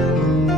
thank you